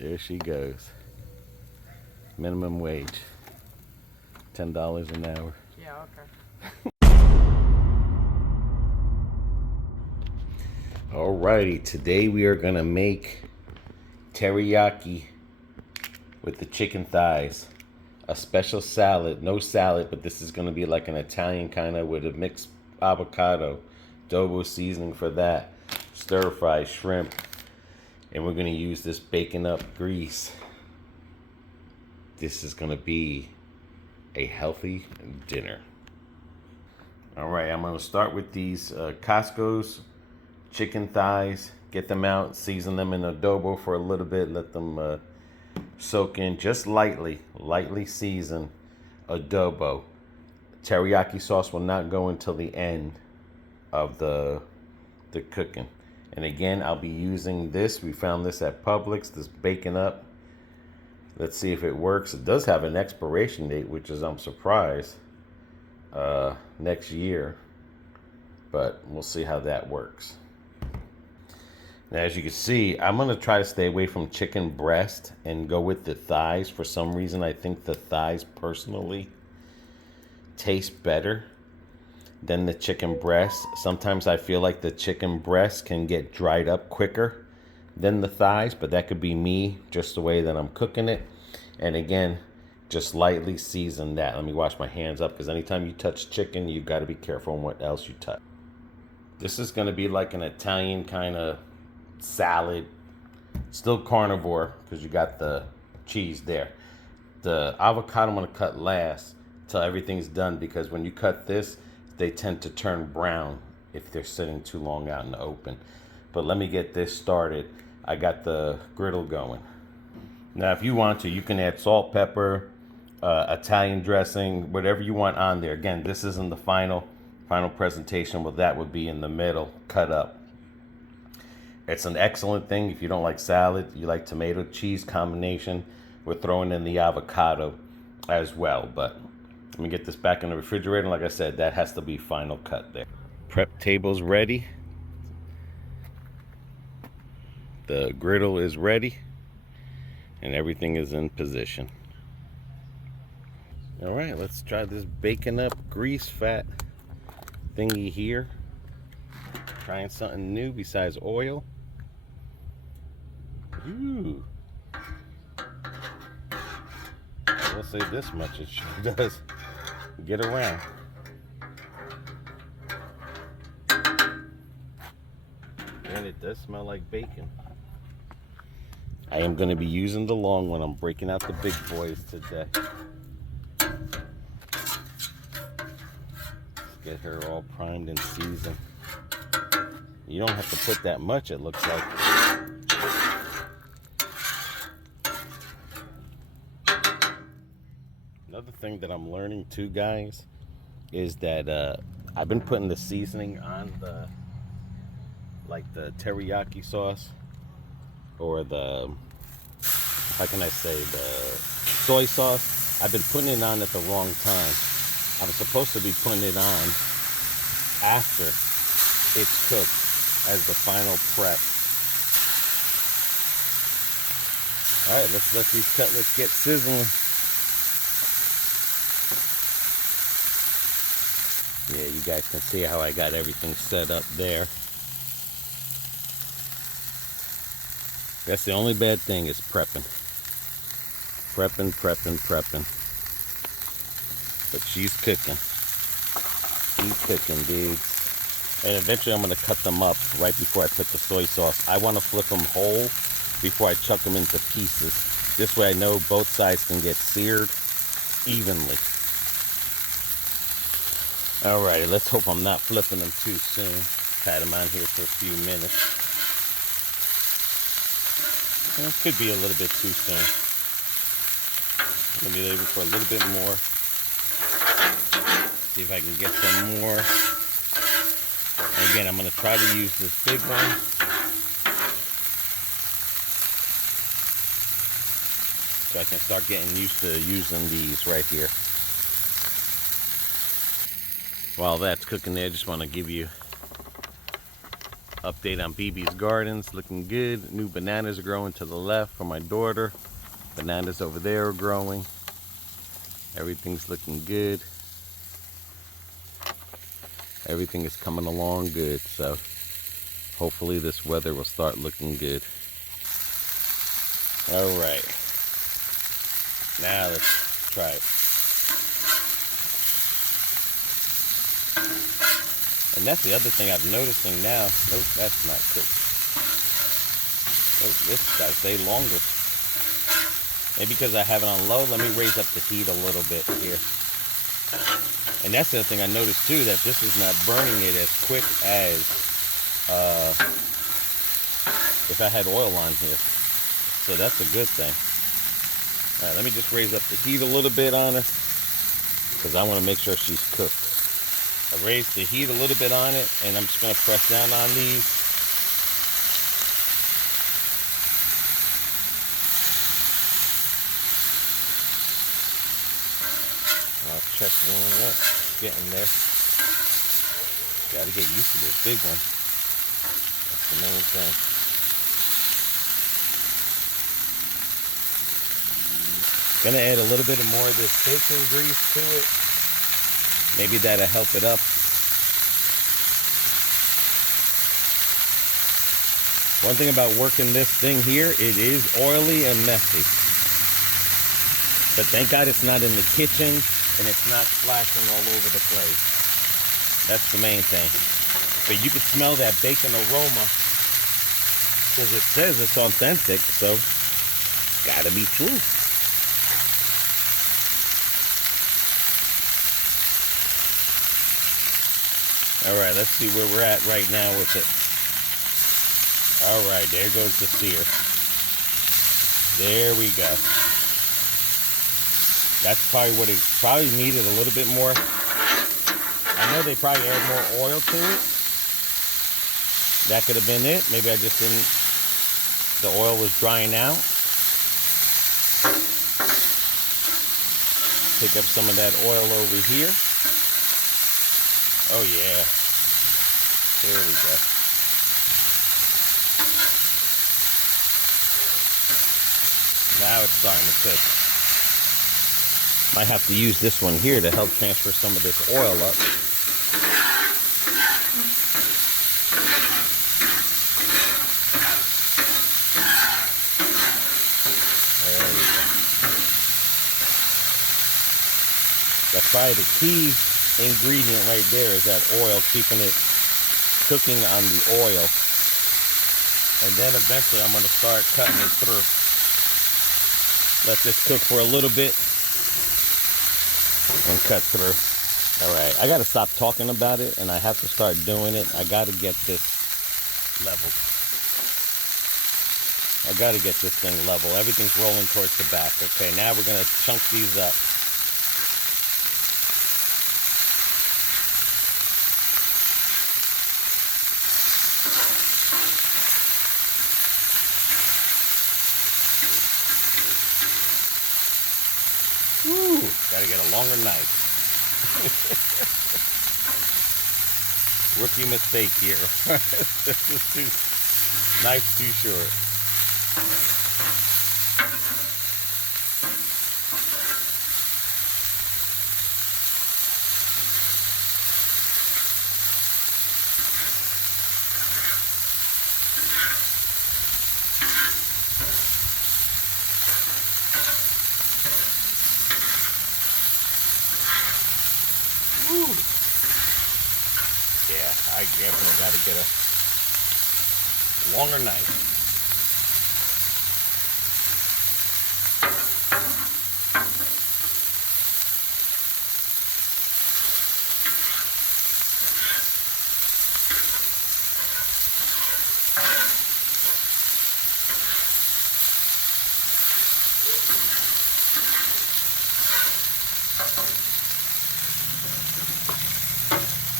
There she goes. Minimum wage. $10 an hour. Yeah, okay. Alrighty, today we are gonna make teriyaki with the chicken thighs. A special salad, no salad, but this is gonna be like an Italian kind of with a mixed avocado, adobo seasoning for that, stir fry shrimp, and we're gonna use this baking up grease. This is gonna be a healthy dinner. Alright, I'm gonna start with these Costco's chicken thighs. Get them out, season them in adobo for a little bit, let them soak in just lightly season adobo. Teriyaki sauce will not go until the end of the cooking. And again, I'll be using this. We found this at Publix, this baking up. Let's see if it works. It does have an expiration date, which is, I'm surprised, next year. But we'll see how that works. Now, as you can see, I'm going to try to stay away from chicken breast and go with the thighs. For some reason, I think the thighs personally taste better than the chicken breast. Sometimes I feel like the chicken breast can get dried up quicker than the thighs, but that could be me, just the way that I'm cooking it. And again, just lightly season that. Let me wash my hands up, because anytime you touch chicken, you've got to be careful on what else you touch. This is going to be like an Italian kind of salad, still carnivore because you got the cheese there. The avocado I'm going to cut last till everything's done, because when you cut this, they tend to turn brown if they're sitting too long out in the open. But let me get this started. I got the griddle going. Now, if you want to, you can add salt, pepper, Italian dressing, whatever you want on there. Again, this isn't the final presentation. Well, that would be in the middle, cut up. It's an excellent thing if you don't like salad, you like tomato cheese combination. We're throwing in the avocado as well. But let me get this back in the refrigerator. Like I said, that has to be final cut there. Prep table's ready. The griddle is ready. And everything is in position. All right, let's try this baking up grease fat thingy here. Trying something new besides oil. Ooh. I'll say this much, it sure does get around. And it does smell like bacon. I am going to be using the long one. I'm breaking out the big boys today. Let's get her all primed and seasoned. You don't have to put that much, it looks like. Another thing that I'm learning too, guys, is that I've been putting the seasoning on the teriyaki sauce, or the, how can I say, the soy sauce. I've been putting it on at the wrong time. I'm supposed to be putting it on after it's cooked as the final prep. All right, let's let these cutlets get sizzling. Yeah, you guys can see how I got everything set up there. That's the only bad thing, is prepping. Prepping. But she's cooking. She's cooking, dudes. And eventually I'm going to cut them up right before I put the soy sauce. I want to flip them whole before I chuck them into pieces. This way I know both sides can get seared evenly. Alrighty, let's hope I'm not flipping them too soon. Had them on here for a few minutes. Well, it could be a little bit too soon. I'm going to be leaving for a little bit more. See if I can get some more. And again, I'm going to try to use this big one. So I can start getting used to using these right here. While that's cooking there, I just want to give you Update on BB's gardens, looking good. New bananas are growing to the left for my daughter. Bananas over there are growing. Everything's looking good. Everything is coming along good, so hopefully this weather will start looking good. All right, now let's try it. And that's the other thing I'm noticing now. Nope, that's not cooked. Nope, this gotta stay longer. Maybe because I have it on low. Let me raise up the heat a little bit here. And that's the other thing I noticed too, that this is not burning it as quick as if I had oil on here. So that's a good thing. All right, let me just raise up the heat a little bit on her because I want to make sure she's cooked. I raised the heat a little bit on it, and I'm just going to press down on these. I'll check one up. Getting there. Got to get used to this big one. That's the main thing. Gonna add a little bit more of this bacon grease to it. Maybe that'll help it up. One thing about working this thing here, it is oily and messy. But thank God it's not in the kitchen and it's not splashing all over the place. That's the main thing. But you can smell that bacon aroma because it says it's authentic, so it's gotta be true. All right, let's see where we're at right now with it. All right, there goes the sear. There we go. That's probably what it probably needed a little bit more. I know they probably add more oil to it. That could have been it. Maybe I just didn't, the oil was drying out. Pick up some of that oil over here. Oh yeah, there we go. Now it's starting to cook. Might have to use this one here to help transfer some of this oil up. There we go. That's probably the key ingredient right there, is that oil, keeping it cooking on the oil. And then eventually I'm going to start cutting it through. Let this cook for a little bit and cut through. All right, I got to stop talking about it and I have to start doing it. I got to get this level. I got to get this thing level. Everything's rolling towards the back. Okay, now we're going to chunk these up. Woo, gotta get a longer knife. Rookie mistake here. This is knife's too short. Yeah, I definitely got to get a longer knife.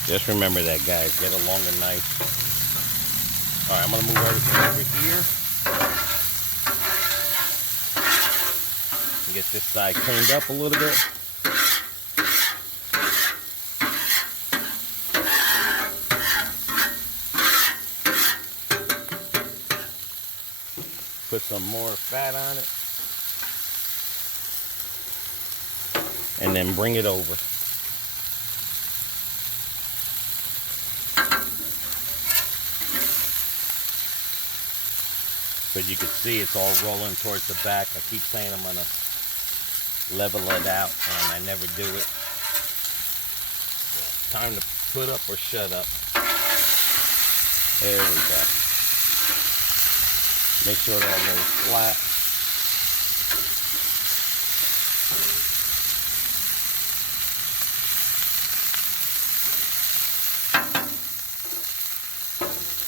Just remember that, guys. Get a longer knife. All right, I'm going to move everything over here. Get this side cleaned up a little bit. Put some more fat on it. And then bring it over. But you can see it's all rolling towards the back. I keep saying I'm gonna level it out, and I never do it. Time to put up or shut up. There we go. Make sure that all lays flat.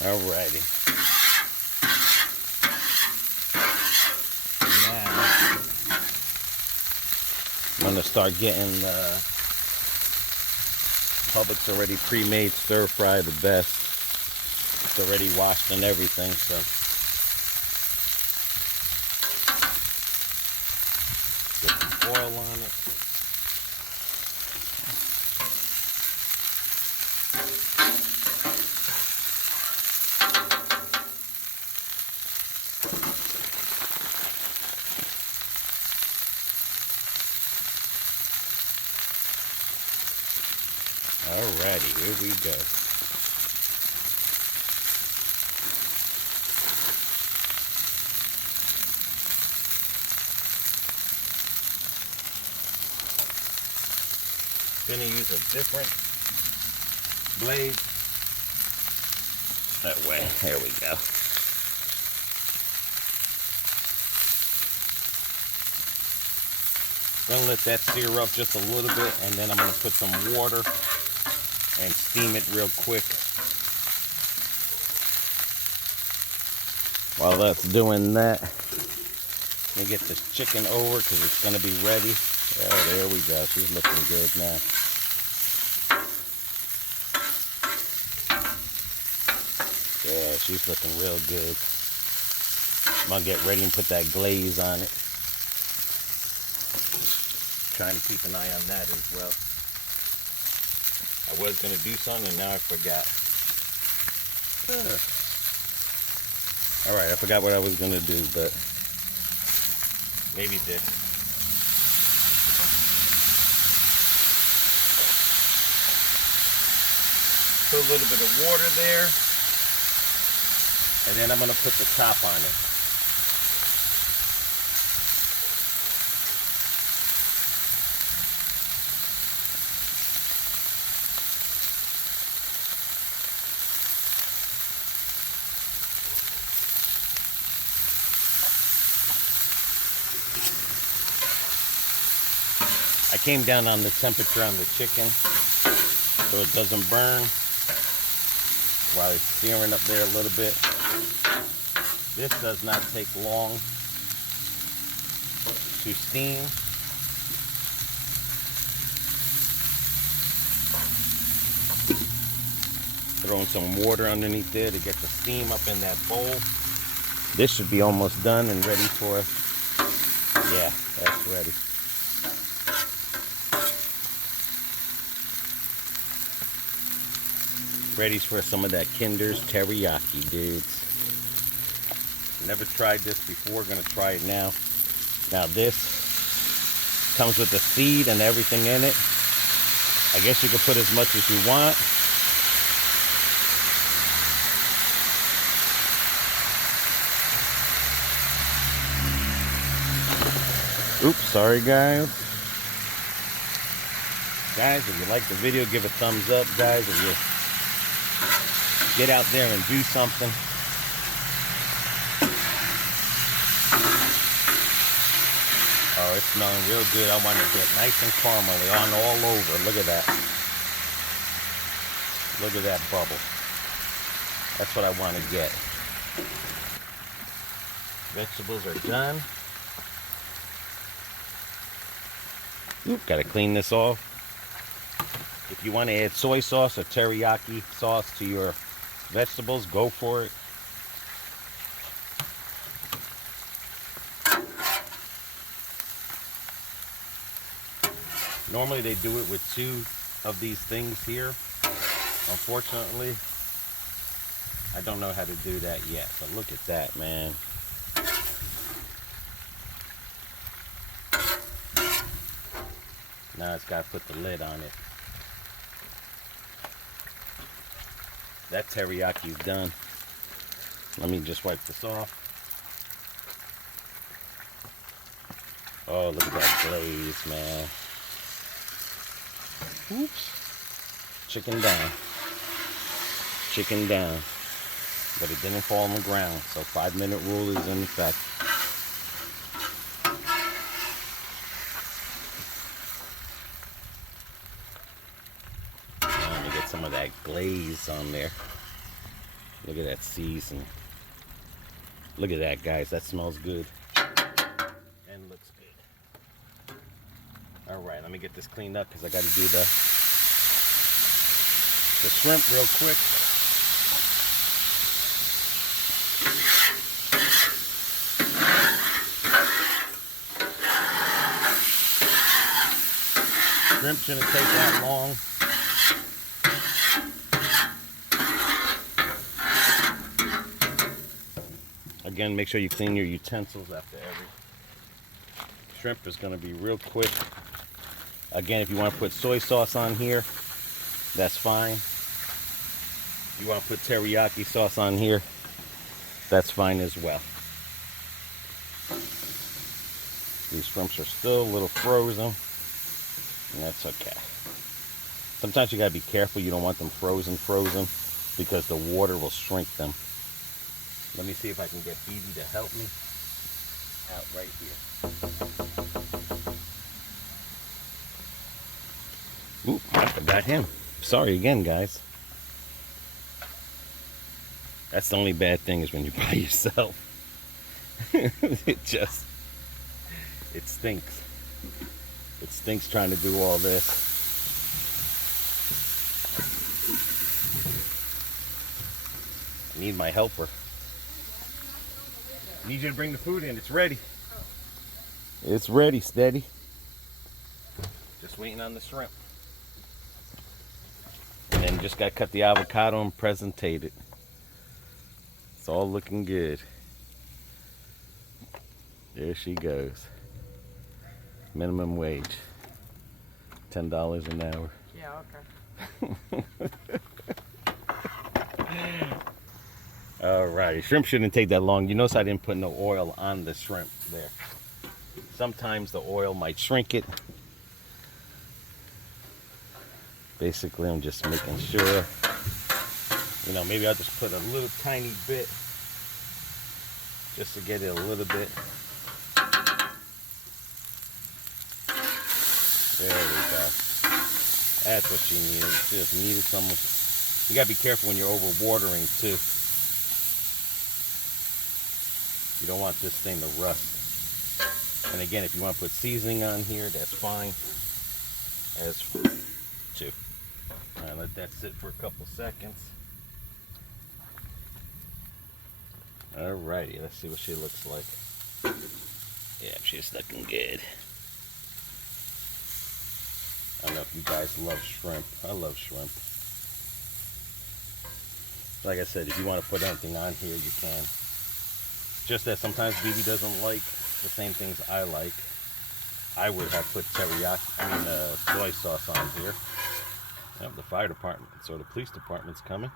Alrighty. Now I'm gonna start getting Publix already pre-made stir fry the best. It's already washed and everything, so get some oil on it. Alrighty, here we go. Gonna use a different blade. That way. There we go. Gonna let that sear up just a little bit, and then I'm gonna put some water and steam it real quick. While that's doing that, let me get this chicken over because it's gonna be ready. Oh, there we go. She's looking good now. Yeah, she's looking real good. I'm gonna get ready and put that glaze on it. Trying to keep an eye on that as well. I was gonna do something and now I forgot. Alright, I forgot what I was gonna do, but maybe this. Put a little bit of water there, and then I'm gonna put the top on it. I came down on the temperature on the chicken so it doesn't burn while it's searing up there a little bit. This does not take long to steam. Throwing some water underneath there to get the steam up in that bowl. This should be almost done and ready for, yeah, that's ready. Ready for some of that Kinder's Teriyaki, dudes. Never tried this before, gonna try it now. Now this comes with the seed and everything in it. I guess you could put as much as you want. Oops, sorry guys. Guys, if you like the video, give a thumbs up, guys. If you get out there and do something. Oh, it's smelling real good. I want to get nice and caramely on all over. Look at that. Look at that bubble. That's what I want to get. Vegetables are done. Oop, gotta clean this off. If you want to add soy sauce or teriyaki sauce to your vegetables, go for it. Normally they do it with 2 of these things here. Unfortunately, I don't know how to do that yet, but look at that, man. Now it's got to put the lid on it. That teriyaki is done. Let me just wipe this off. Oh, look at that glaze, man. Oops. Chicken down. Chicken down. But it didn't fall on the ground, so 5-minute rule is in effect. Now let me get some of that glaze on there. Look at that season. Look at that, guys. That smells good. And looks good. Alright, let me get this cleaned up because I got to do the shrimp real quick. Shrimp shouldn't take that long. Again, make sure you clean your utensils after every. Shrimp is going to be real quick. Again, if you want to put soy sauce on here, that's fine. If you want to put teriyaki sauce on here, that's fine as well. These shrimps are still a little frozen, and that's okay. Sometimes you got to be careful. You don't want them frozen because the water will shrink them. Let me see if I can get Phoebe to help me out right here. Ooh, I forgot him. Sorry again, guys. That's the only bad thing is when you're by yourself. It stinks. It stinks trying to do all this. I need my helper. I need you to bring the food in. It's ready. It's ready, steady. Just waiting on the shrimp. And then just got to cut the avocado and presentate it. It's all looking good. There she goes. Minimum wage. $10 an hour. Yeah, okay. Alright, shrimp shouldn't take that long. You notice I didn't put no oil on the shrimp there. Sometimes the oil might shrink it. Basically, I'm just making sure. You know, maybe I'll just put a little tiny bit just to get it a little bit. There we go. That's what she needed. She just needed some. You gotta be careful when you're over watering too. You don't want this thing to rust. And again, if you want to put seasoning on here, that's fine. As too. Alright, let that sit for a couple seconds. Alrighty, let's see what she looks like. Yeah, she's looking good. I don't know if you guys love shrimp. I love shrimp. Like I said, if you want to put anything on here, you can. Just that sometimes Bibi doesn't like the same things I like. I would have put teriyaki, soy sauce on here. Yep, the fire department, so the police department's coming.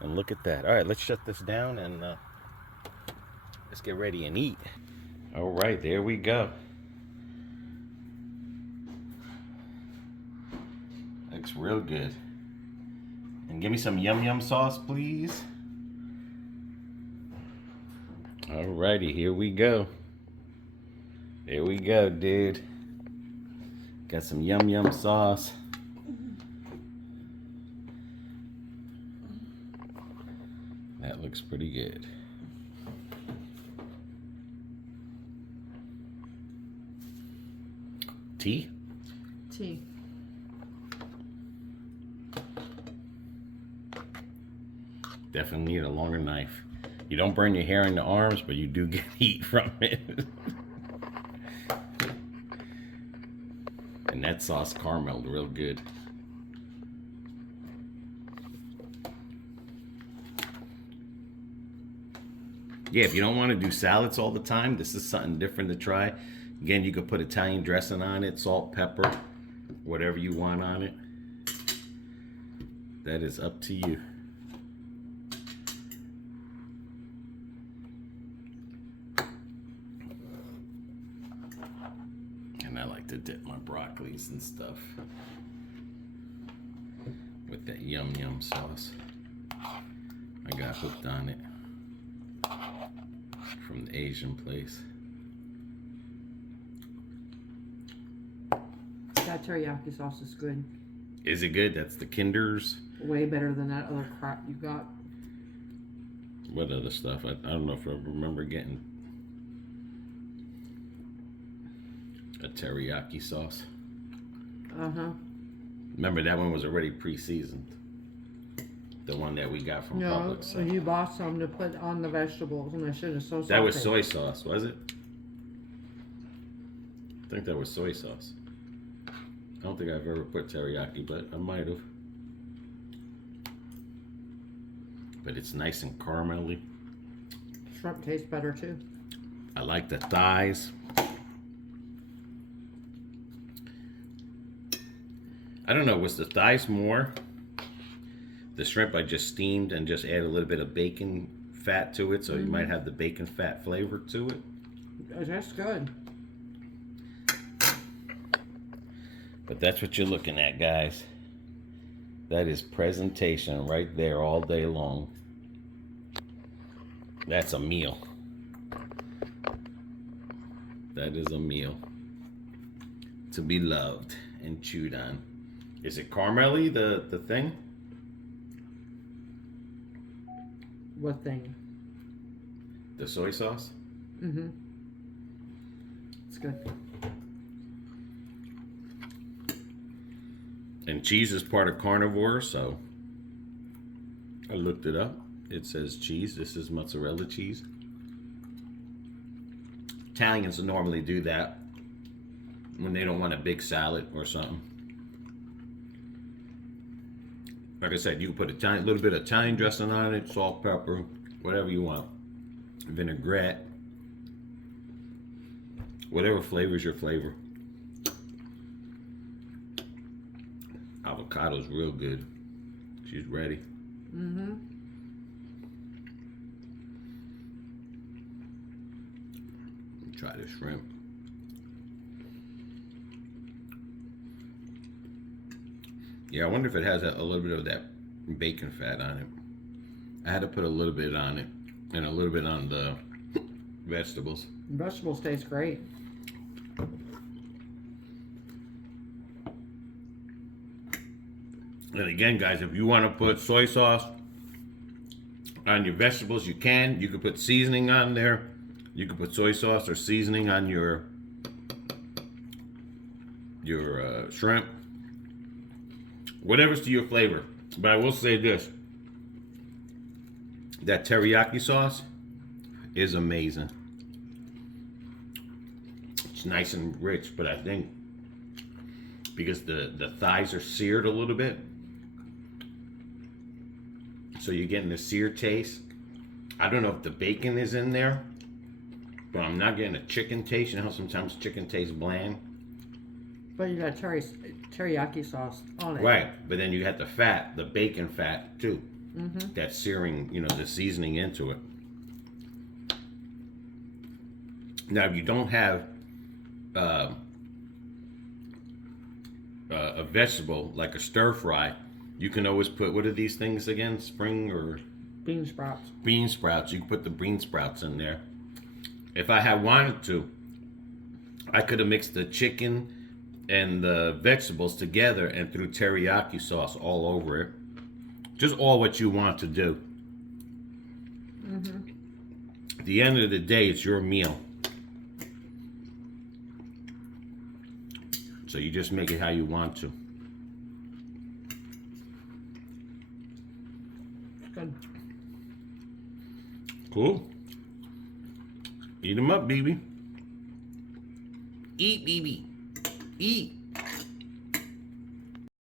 And look at that. All right, let's shut this down and let's get ready and eat. All right, there we go. Looks real good. And give me some yum yum sauce, please. Alrighty, here we go. There we go, dude. Got some yum yum sauce. That looks pretty good. Tea? Tea. Definitely need a longer knife. You don't burn your hair in the arms, but you do get heat from it. And that sauce carameled real good. Yeah, if you don't want to do salads all the time, this is something different to try. Again, you could put Italian dressing on it, salt, pepper, whatever you want on it. That is up to you. And I like to dip my broccolis and stuff with that yum yum sauce. I got hooked on it from the Asian place. That teriyaki sauce is good. Is it good? That's the Kinder's. Way better than that other crap you got. What other stuff? I don't know if I remember getting a teriyaki sauce. Uh-huh. Remember that one was already pre-seasoned. The one that we got from No, Publix. So. you bought some to put on the vegetables, and I should have so salty. That was soy sauce, was it? I think that was soy sauce. I don't think I've ever put teriyaki, but I might have. But it's nice and caramelly. Shrimp tastes better too. I like the thighs. I don't know, was the thighs more? The shrimp I just steamed and just add a little bit of bacon fat to it, so you might have the bacon fat flavor to it. That's good. But that's what you're looking at, guys. That is presentation right there all day long. That's a meal. That is a meal to be loved and chewed on. Is it caramelly, the thing? What thing? The soy sauce? Mm-hmm. It's good. And cheese is part of carnivore, so I looked it up. It says cheese. This is mozzarella cheese. Italians normally do that when they don't want a big salad or something. Like I said, you can put a little bit of Italian dressing on it, salt, pepper, whatever you want. Vinaigrette. Whatever flavors your flavor. Avocado's real good. She's ready. Mm-hmm. Try the shrimp. Yeah, I wonder if it has a little bit of that bacon fat on it. I had to put a little bit on it and a little bit on the vegetables. Vegetables taste great. And again, guys, if you want to put soy sauce on your vegetables, you can. You can put seasoning on there. You can put soy sauce or seasoning on your shrimp. Whatever's to your flavor. But I will say this. That teriyaki sauce is amazing. It's nice and rich, but I think because the thighs are seared a little bit, so you're getting the seared taste. I don't know if the bacon is in there, but I'm not getting a chicken taste. You know how sometimes chicken tastes bland? But you got teriyaki sauce on it. Right, but then you got the fat, the bacon fat too. Mm-hmm. That's searing, you know, the seasoning into it. Now, if you don't have a vegetable like a stir fry, you can always put, what are these things again? Spring or Bean sprouts. bean sprouts. You can put the bean sprouts in there. If I had wanted to, I could have mixed the chicken and the vegetables together and threw teriyaki sauce all over it. Just all what you want to do. Mm-hmm. At the end of the day, it's your meal. So you just make it how you want to. Good. Cool. Eat them up, baby. Eat, baby. Eat.